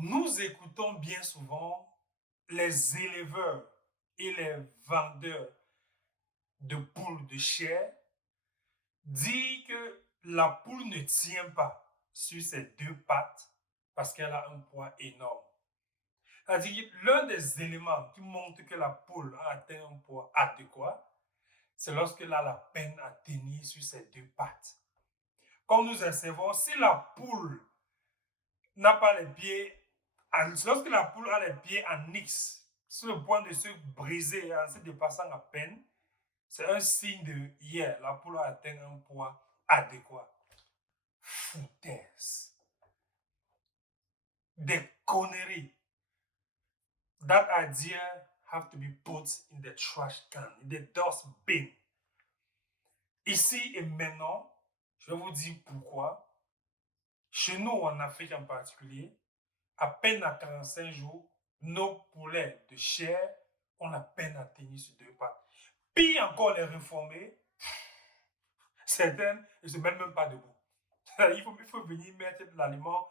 Nous écoutons bien souvent les éleveurs et les vendeurs de poules de chair dire que la poule ne tient pas sur ses deux pattes parce qu'elle a un poids énorme. C'est-à-dire que l'un des éléments qui montre que la poule a atteint un poids adéquat, c'est lorsqu'elle a la peine à tenir sur ses deux pattes. Comme nous observons, si la poule n'a pas les pieds, lorsque la poule a les pieds en X, sur le point de se briser en se dépassant à peine, c'est un signe de yeah, la poule a atteint un poids adéquat. Foutaise. Des conneries. That idea have to be put in the trash can, in the dustbin. Ici et maintenant, je vais vous dire pourquoi. Chez nous, en Afrique en particulier, à peine à 45 jours, nos poulets de chair ont la peine à tenir sur deux pattes. Pire encore, les réformés, certaines ne se mettent même pas debout. Il faut venir mettre de l'aliment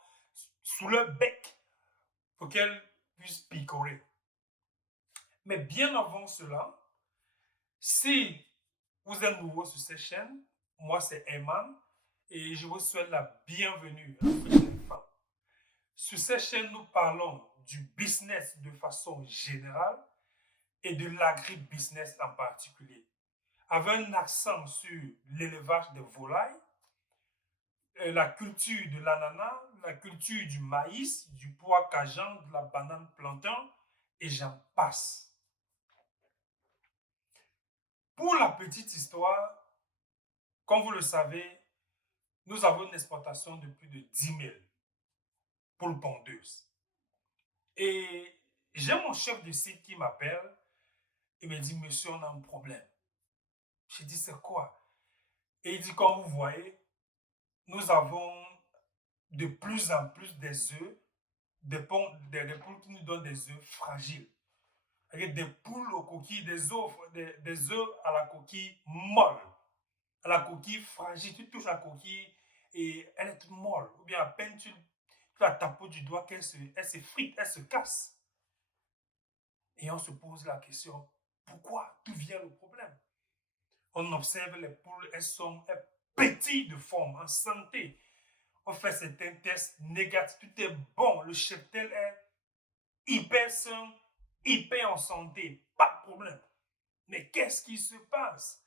sous leur bec pour qu'elles puissent picorer. Mais bien avant cela, si vous êtes nouveau sur cette chaîne, moi c'est Eman et je vous souhaite la bienvenue à Afrique Femmes. Sur cette chaîne, nous parlons du business de façon générale et de l'agribusiness en particulier, avec un accent sur l'élevage des volailles, la culture de l'ananas, la culture du maïs, du pois cajan, de la banane plantain, et j'en passe. Pour la petite histoire, comme vous le savez, nous avons une exportation de plus de 10 000 poules pondeuses. Et j'ai mon chef de site qui m'appelle et me dit, monsieur, on a un problème. J'ai dit, c'est quoi? Et il dit, comme vous voyez, nous avons de plus en plus des œufs, des poules qui nous donnent des œufs fragiles. Avec des poules aux coquilles, des œufs à la coquille molle, à la coquille fragile. Tu touches la coquille et elle est toute molle. Ou bien à peine tu la tapes du doigt qu'elle se frite, elle se casse. Et on se pose la question, pourquoi? D'où vient le problème? On observe les poules, elles pétillent de forme, en santé. On fait certains tests négatifs, tout est bon, le cheptel est hyper sain, hyper en santé, pas de problème. Mais qu'est-ce qui se passe?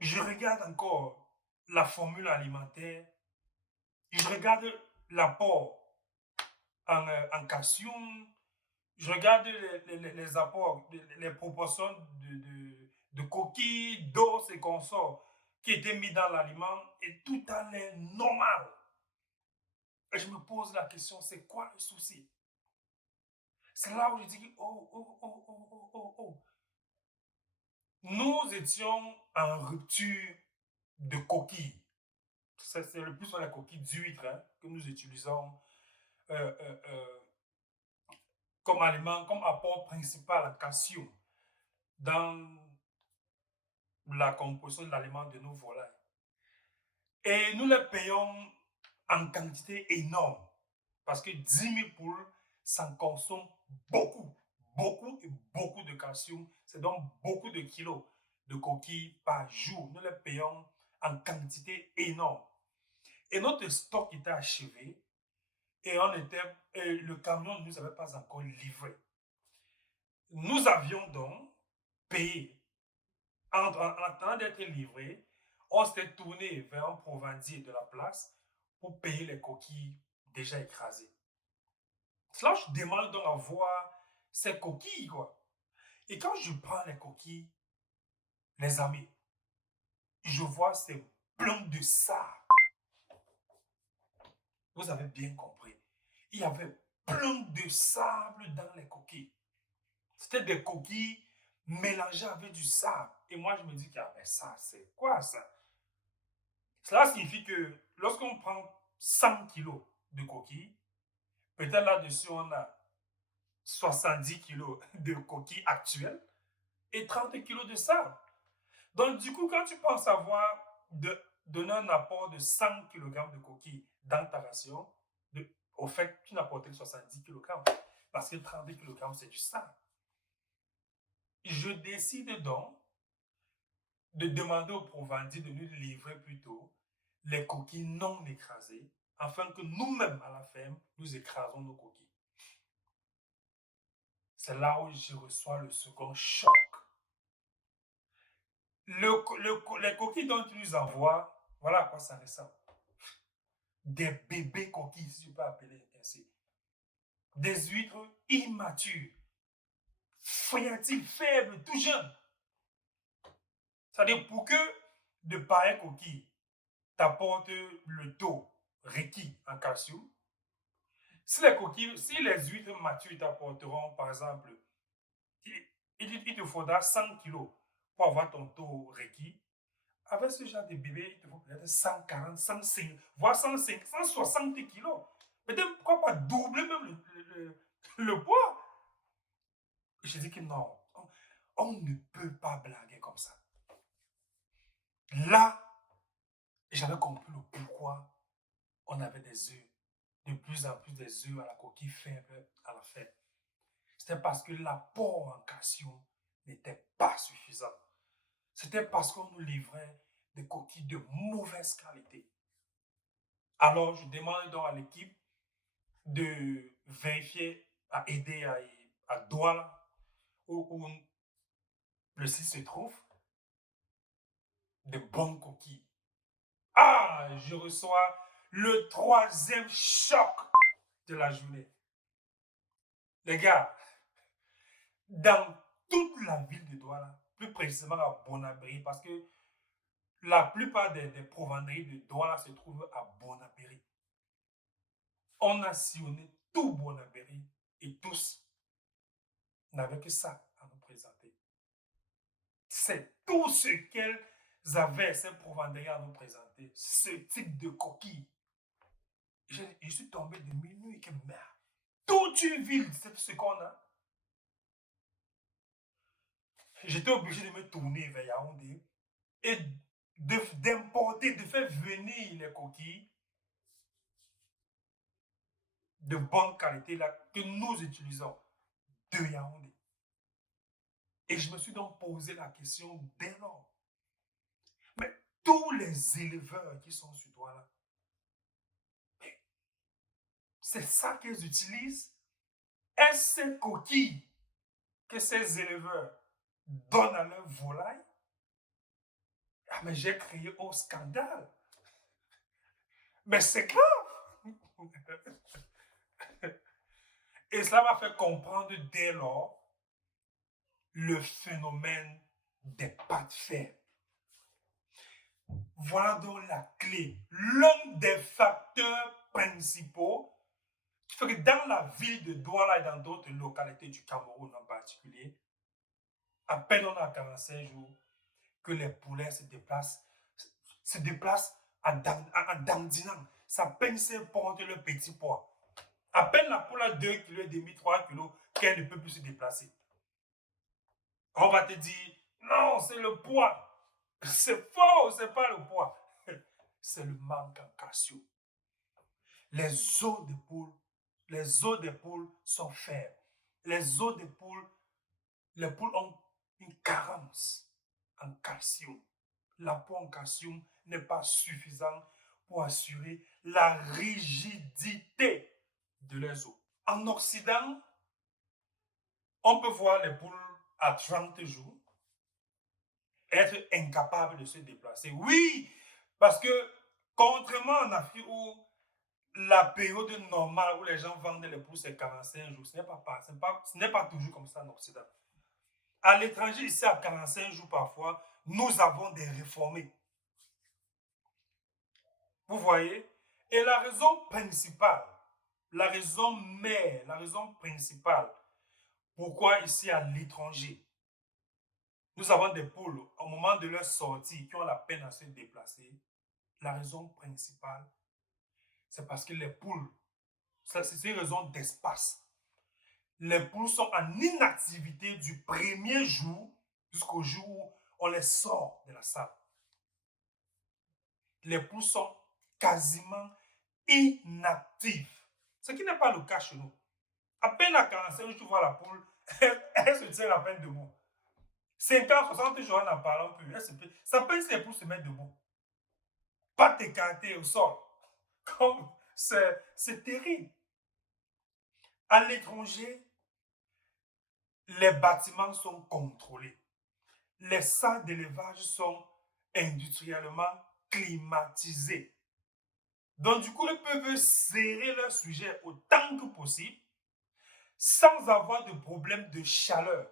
Je regarde encore la formule alimentaire, je regarde l'apport en calcium, je regarde les apports, les proportions de coquilles, d'os et consorts qui étaient mis dans l'aliment et tout a l'air normal. Et je me pose la question, c'est quoi le souci? C'est là où je dis, oh, oh, oh, oh, oh, oh, oh. Nous étions en rupture de coquilles. C'est le plus sur la coquille d'huître que nous utilisons euh, euh, euh, comme aliment, comme apport principal en calcium dans la composition de l'aliment de nos volailles. Et nous les payons en quantité énorme parce que 10 000 poules, ça consomme beaucoup, beaucoup et beaucoup de calcium. C'est donc beaucoup de kilos de coquilles par jour. Nous les payons en quantité énorme. Et notre stock était achevé et le camion ne nous avait pas encore livré. Nous avions donc payé. En attendant d'être livré, on s'était tourné vers un provendier de la place pour payer les coquilles déjà écrasées. Cela, je demande donc à voir ces coquilles, quoi. Et quand je prends les coquilles, les amis, je vois ces blocs de sable. Vous avez bien compris. Il y avait plein de sable dans les coquilles. C'était des coquilles mélangées avec du sable. Et moi, je me dis que mais ça, c'est quoi ça? Cela signifie que lorsqu'on prend 100 kilos de coquilles, peut-être là-dessus, on a 70 kilos de coquilles actuelles et 30 kilos de sable. Donc, du coup, quand tu penses avoir donner un apport de 100 kg de coquilles dans ta ration, Au fait, tu n'as porté que 70 kg. Parce que 30 kg, c'est du sang. Je décide donc de demander au provendier de nous livrer plutôt les coquilles non écrasées, afin que nous-mêmes, à la ferme, nous écrasons nos coquilles. C'est là où je reçois le second choc. Les coquilles dont tu nous envoies, voilà à quoi ça ressemble. Des bébés coquilles, si je peux appeler ainsi. Des huîtres immatures, fréatiles, faibles, tout jeunes. C'est-à-dire, pour que de pareilles coquilles t'apportent le taux requis en calcium, si les huîtres matures t'apporteront, par exemple, il te faudra 100 kilos pour avoir ton taux requis. Avec ce genre de bébé, il te faut peut-être 140, 105, voire 105, 160 kilos. Peut-être pourquoi pas doubler même le poids. Je dis que non, on ne peut pas blaguer comme ça. Là, j'avais compris le pourquoi on avait des œufs, de plus en plus des œufs à la coquille faible à la fin. C'était parce que l'apport en calcium n'était pas suffisant. C'était parce qu'on nous livrait des coquilles de mauvaise qualité. Alors, je demande donc à l'équipe de vérifier, à aider à Douala, où le site se trouve, de bonnes coquilles. Ah, je reçois le troisième choc de la journée. Les gars, dans toute la ville de Douala, plus précisément à Bonabéry, parce que la plupart des provenderies de Douala se trouvent à Bonabéry. On a sillonné tout Bonabéry et tous n'avaient que ça à nous présenter. C'est tout ce qu'elles avaient, ces provenderies à nous présenter, ce type de coquille. Je suis tombé de minuit et que merde. Toute une ville, c'est ce qu'on a. J'étais obligé de me tourner vers Yaoundé et d'importer, de faire venir les coquilles de bonne qualité là, que nous utilisons de Yaoundé. Et je me suis donc posé la question dès lors. Mais tous les éleveurs qui sont sur Douala, c'est ça qu'ils utilisent? Est-ce ces coquilles que ces éleveurs donnent à leurs volailles? Ah, mais j'ai crié au scandale. Mais c'est grave. Et cela m'a fait comprendre dès lors le phénomène des pâtes faibles. Voilà donc la clé, l'un des facteurs principaux qui fait que dans la ville de Douala et dans d'autres localités du Cameroun en particulier, à peine on a 45 jours que les poulets se déplacent en dandinant. Ça peine c'est porter le petit poids. À peine la poule a 2,5 kg, 3 kg, qu'elle ne peut plus se déplacer. On va te dire, non, c'est le poids. C'est faux, c'est pas le poids. C'est le manque en calcium. Les os de poule, les os des poules sont faibles. Les os des poules, les poules ont une carence en calcium. L'apport en calcium n'est pas suffisant pour assurer la rigidité de leurs os. En Occident, on peut voir les poules à 30 jours être incapables de se déplacer. Oui, parce que contrairement en Afrique où la période normale où les gens vendent les poules, c'est 45 jours, ce n'est pas toujours comme ça en Occident. À l'étranger, ici à 45 jours parfois, nous avons des réformés. Vous voyez? Et la raison principale, la raison mère, la raison principale, pourquoi ici à l'étranger, nous avons des poules au moment de leur sortie qui ont la peine à se déplacer, la raison principale, c'est parce que les poules, c'est une raison d'espace. Les poules sont en inactivité du premier jour jusqu'au jour où on les sort de la salle. Les poules sont quasiment inactives. Ce qui n'est pas le cas chez nous. À peine à 45 jours, tu vois la poule, elle se tient à peine debout. 50, 60 jours, en n'en parlant plus. Ça peut c'est pour se mettre debout. Pas t'écarter au sol. C'est terrible. À l'étranger, les bâtiments sont contrôlés. Les salles d'élevage sont industriellement climatisées. Donc, du coup, ils peuvent serrer leur sujet autant que possible sans avoir de problème de chaleur.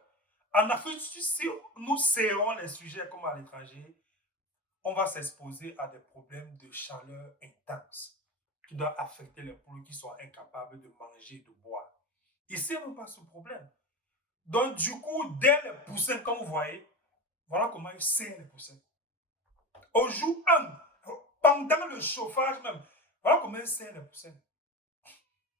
En Afrique, si nous serrons les sujets comme à l'étranger, on va s'exposer à des problèmes de chaleur intense qui doivent affecter les poules qui sont incapables de manger, de boire. Ici, on n'a pas ce problème. Donc, du coup, dès les poussins, comme vous voyez, voilà comment ils serrent les poussins. Au jour 1, pendant le chauffage même, voilà comment ils serrent les poussins.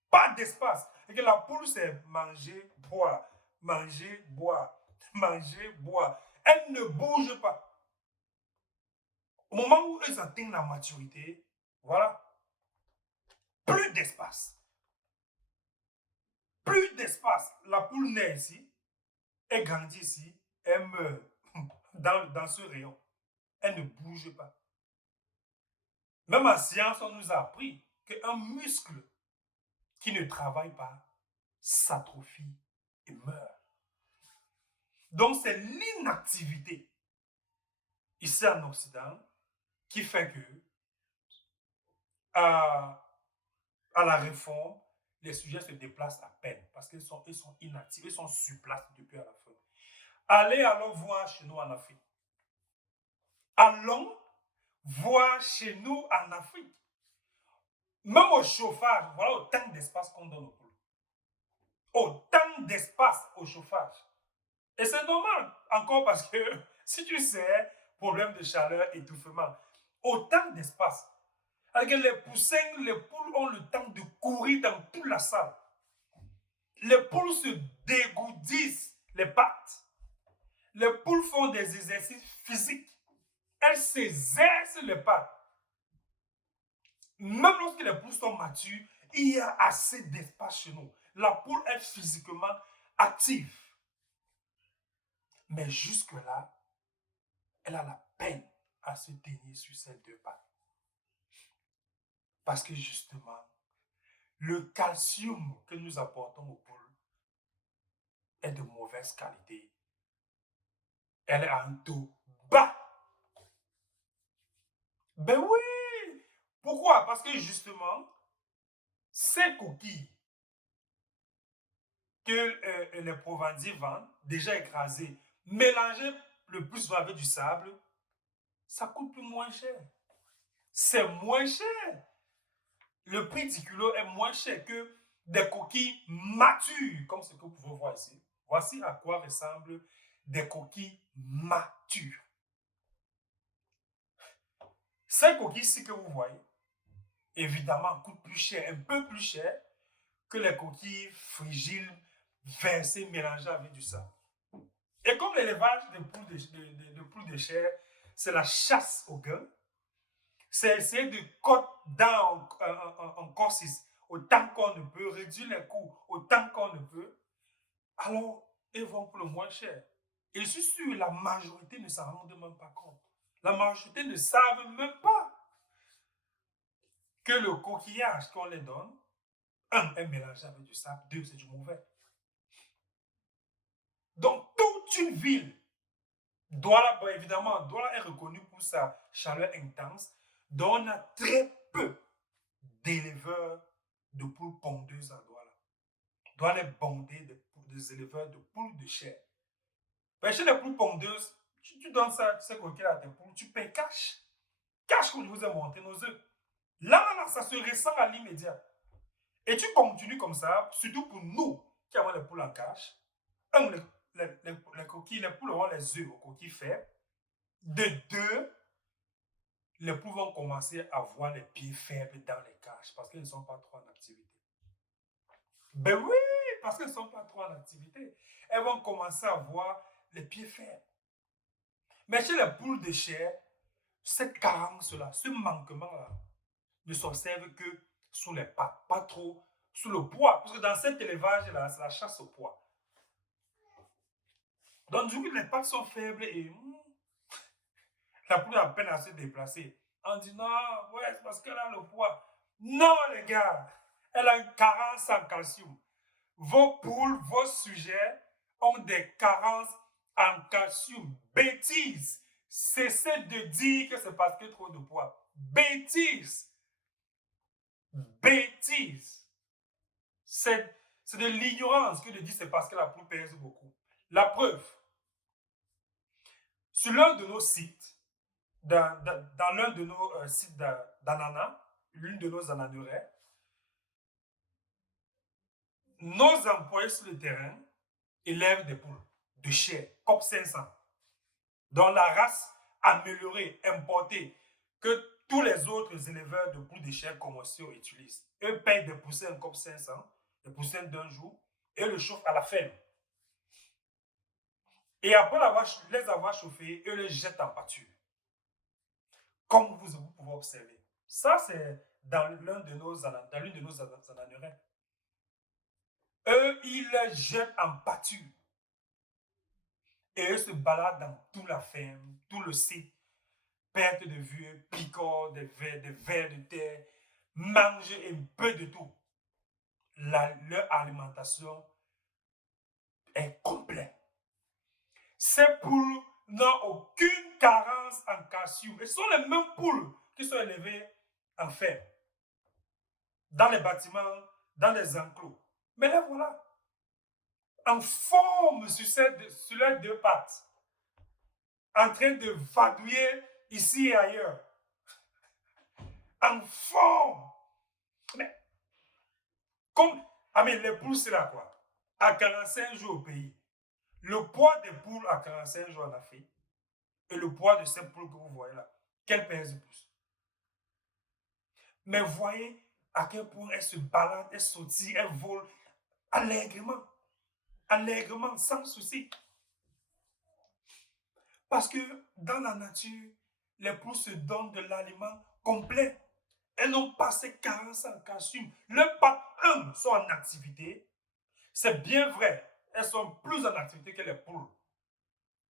Pas d'espace. Et que la poule, c'est manger, boire, manger, boire, manger, boire. Elle ne bouge pas. Au moment où elles atteignent la maturité, voilà, plus d'espace. Plus d'espace. La poule naît ici, elle grandit ici, elle meurt dans ce rayon. Elle ne bouge pas. Même en science, on nous a appris qu'un muscle qui ne travaille pas s'atrophie et meurt. Donc, c'est l'inactivité ici en Occident qui fait que à la réforme, les sujets se déplacent à peine parce qu'ils sont inactifs, ils sont sur place depuis à la fin. Allez alors voir chez nous en Afrique. Allons voir chez nous en Afrique. Même au chauffage, voilà autant d'espace qu'on donne aux poules. Autant d'espace au chauffage. Et c'est normal, encore parce que si tu sais, problème de chaleur, étouffement, autant d'espace. Avec les poussins, les poules ont le temps de courir dans toute la salle. Les poules se dégourdissent les pattes. Les poules font des exercices physiques. Elles s'exercent les pattes. Même lorsque les poules sont matures, il y a assez d'espace chez nous. La poule est physiquement active. Mais jusque-là, elle a la peine à se tenir sur ses deux pattes. Parce que justement, le calcium que nous apportons aux poules est de mauvaise qualité. Elle est à un taux bas. Ben oui! Pourquoi? Parce que justement, ces coquilles que les provendiers vendent, déjà écrasées, mélangées le plus souvent avec du sable, ça coûte plus moins cher. C'est moins cher. Le prix du kilo est moins cher que des coquilles matures, comme ce que vous pouvez voir ici. Voici à quoi ressemblent des coquilles matures. Ces coquilles-ci que vous voyez, évidemment, coûtent plus cher, un peu plus cher que les coquilles fragiles versées, mélangées avec du sable. Et comme l'élevage de poules de chair, c'est la chasse au gain, c'est essayer de cote dans en corsis autant qu'on ne peut, réduire les coûts autant qu'on ne peut, alors ils vont pour le moins cher. Et je suis sûr, la majorité ne s'en rendent même pas compte. La majorité ne savent même pas que le coquillage qu'on les donne, un, est mélangé avec du sable, deux, c'est du mauvais. Donc, toute une ville, Douala, évidemment, Douala est reconnue pour sa chaleur intense, donc on a très peu d'éleveurs de poules pondeuses à Douala. Douala est bondée des éleveurs de poules de chair. Mais chez les poules pondeuses, tu donnes ça, tu sais coquille à tes poules, tu payes cash. Cash comme je vous ai montré nos œufs. Là, ça se ressent à l'immédiat. Et tu continues comme ça, surtout pour nous qui avons les poules en cash. Un, les coquilles, les poules auront les œufs aux coquilles faibles. De deux, les poules vont commencer à avoir les pieds faibles dans les cages parce qu'elles ne sont pas trop en activité. Ben oui, parce qu'elles ne sont pas trop en activité. Elles vont commencer à avoir les pieds faibles. Mais chez les poules de chair, cette carence-là, ce manquement-là, ne s'observe que sous les pattes, pas trop sur le poids. Parce que dans cet élevage-là, c'est la chasse au poids. Donc, du coup, les pattes sont faibles et la poule a à peine à se déplacer. On dit non, ouais, c'est parce qu'elle a le poids. Non, les gars, elle a une carence en calcium. Vos poules, vos sujets ont des carences en calcium. Bêtise. Cessez de dire que c'est parce que trop de poids. Bêtise. Bêtise. C'est de l'ignorance que de dire c'est parce que la poule pèse beaucoup. La preuve, sur l'un de nos sites, dans l'un de nos sites d'ananas, l'une de nos ananeraies, nos employés sur le terrain élèvent des poules de chair, COP 500, dans la race améliorée, importée, que tous les autres éleveurs de poules de chair commerciaux utilisent. Eux payent des poussins COP 500, des poussins d'un jour, et le chauffent à la ferme. Et après les avoir chauffés, eux les jettent en pâture. Comme vous pouvez observer. Ça, c'est dans l'une de nos ananeraies. Eux, ils les jettent en pâture. Et eux se baladent dans toute la ferme, tout le site. Perte de vue, picots, des vers de terre, mangent un peu de tout. Leur alimentation est complète. Ces poules n'ont aucune carence en calcium. Et ce sont les mêmes poules qui sont élevées en ferme, dans les bâtiments, dans les enclos. Mais là, voilà, en forme sur leurs deux pattes, en train de vadouiller ici et ailleurs, en forme. Mais comme, les poules, c'est là quoi? À 45 jours au pays. Le poids des poules à 45 jours en Afrique et le poids de ces poules que vous voyez là, quelle pèse plus? Mais voyez à quel point elles se baladent, elles sautillent, elles volent allègrement, allègrement, sans souci. Parce que dans la nature, les poules se donnent de l'aliment complet. Elles n'ont pas ces carences en calcium. Leurs pattes, sont en activité. C'est bien vrai, elles sont plus en activité que les poules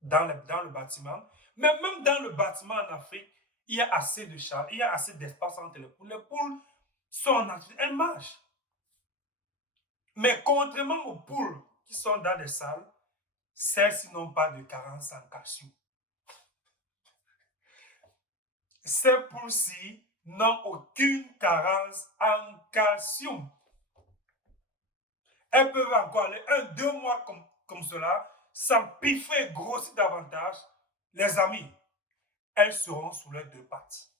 dans le bâtiment. Mais même dans le bâtiment en Afrique, il y a assez de charge, il y a assez d'espace entre les poules. Les poules sont en activité, elles marchent. Mais contrairement aux poules qui sont dans des salles, celles-ci n'ont pas de carence en calcium. Ces poules-ci n'ont aucune carence en calcium. Elles peuvent encore aller 1-2 mois comme cela, s'empiffrer, grossir davantage. Les amis, elles seront sous leurs deux pattes.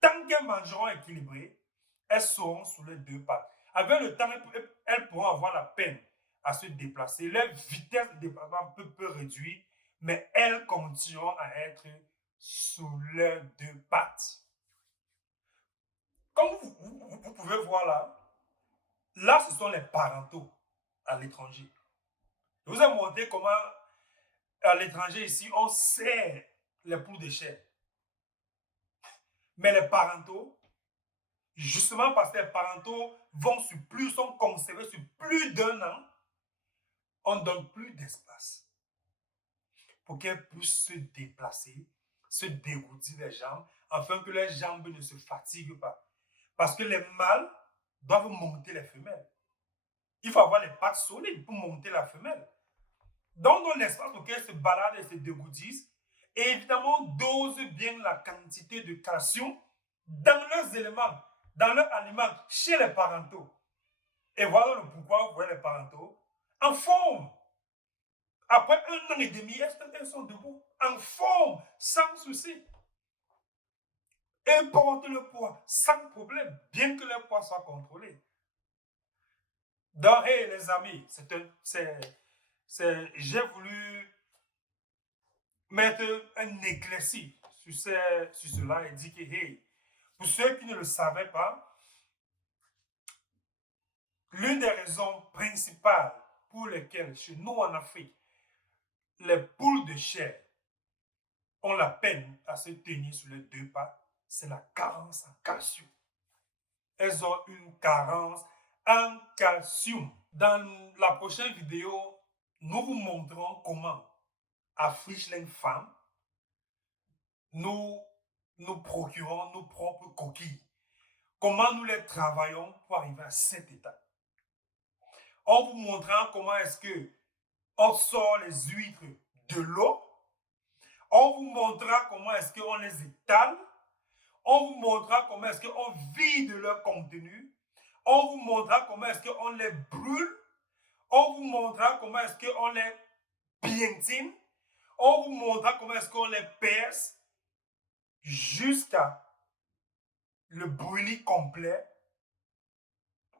Tant qu'elles mangeront équilibré, elles seront sous leurs deux pattes. Avec le temps, elles pourront avoir la peine à se déplacer. Leur vitesse de déplacement peut réduire, mais elles continueront à être sous leurs deux pattes. Comme vous pouvez voir là, ce sont les parentaux à l'étranger. Je vous ai montré comment à l'étranger ici, on sert les poules de chair. Mais les parentaux, justement parce que les parentaux sont conservés sur plus d'un an, on ne donne plus d'espace pour qu'elles puissent se déplacer, se dégourdir les jambes, afin que les jambes ne se fatiguent pas. Parce que les mâles doivent monter les femelles. Il faut avoir les pattes solides pour monter la femelle. Donne l'espace pour qu'elles se baladent et se dégourdissent. Et évidemment, dose bien la quantité de calcium dans leurs éléments, dans leurs aliments, chez les parentaux. Et voilà le pourquoi vous voyez les parentaux en forme. Après 1 an et demi, elles sont debout, en forme, sans souci. Elles portent le poids sans problème, bien que le poids soit contrôlé. Donc, hey, les amis, j'ai voulu mettre un éclairci sur cela et dire que, hey, pour ceux qui ne le savaient pas, l'une des raisons principales pour lesquelles, chez nous en Afrique, les poules de chair ont la peine à se tenir sur les deux pattes, c'est la carence en calcium. elles ont une carence en calcium. Dans la prochaine vidéo, nous vous montrons comment, à Frischling Farm, nous procurons nos propres coquilles. Comment nous les travaillons pour arriver à cet état. En vous montrant comment est-ce que on sort les huîtres de l'eau. On vous montrera comment est-ce qu'on les étale. On vous montrera comment est-ce qu'on vide leur contenu. On vous montrera comment est-ce qu'on les brûle. On vous montrera comment est-ce qu'on les piétine. On vous montrera comment est-ce qu'on les perce jusqu'à le brûlis complet.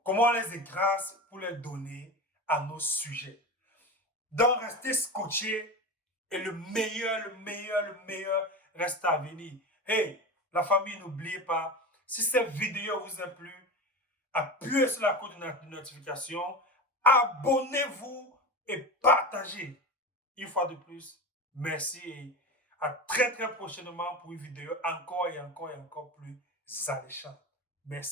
Comment on les écrase pour les donner à nos sujets. Donc, restez scotché et le meilleur reste à venir. Hey, la famille, n'oubliez pas, si cette vidéo vous a plu, appuyez sur la cloche de notification, abonnez-vous et partagez. Une fois de plus, merci et à très prochainement pour une vidéo encore et encore plus alléchante. Merci.